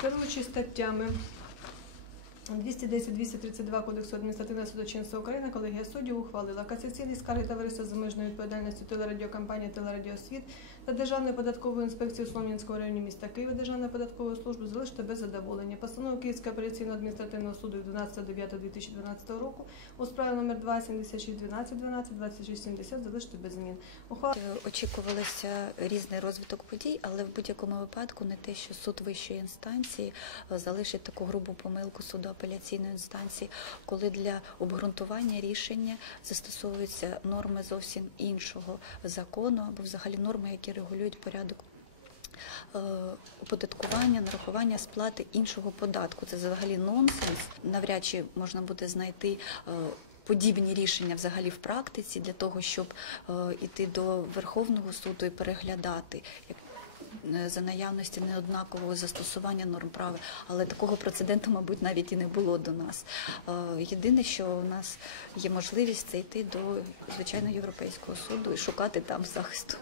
Керуючись статтями 210-232 Кодексу адміністративного судочинства України, колегія суддів ухвалила касаційні скарги товариства з обмеженою відповідальністю телерадіокомпанії Телерадіосвіт та Державної податкової інспекції у Слов'янському районі міста Києва Державної податкової служби залишити без задоволення. Постанову Київського апеляційного адміністративного суду від 12.09.2012 року у справі номер 2 76 12 12 26 70 залишити без змін. Ухвала Е, Очікувалося різний розвиток подій, але в будь-якому випадку не те, що суд вищої інстанції е, залишить таку грубу помилку суду апеляційної інстанції, коли для обґрунтування рішення застосовуються норми зовсім іншого закону або взагалі норми, які регулюють порядок. е, Оподаткування, нарахування сплати іншого податку це взагалі нонсенс. Навряд чи можна буде знайти е, подібні рішення взагалі в практиці для того, щоб е, іти до Верховного суду і переглядати як за наявності неоднакового застосування норм права, але такого прецеденту, мабуть, навіть і не було до нас. Е, Єдине, що у нас є можливість це йти до звичайно європейського суду і шукати там захисту.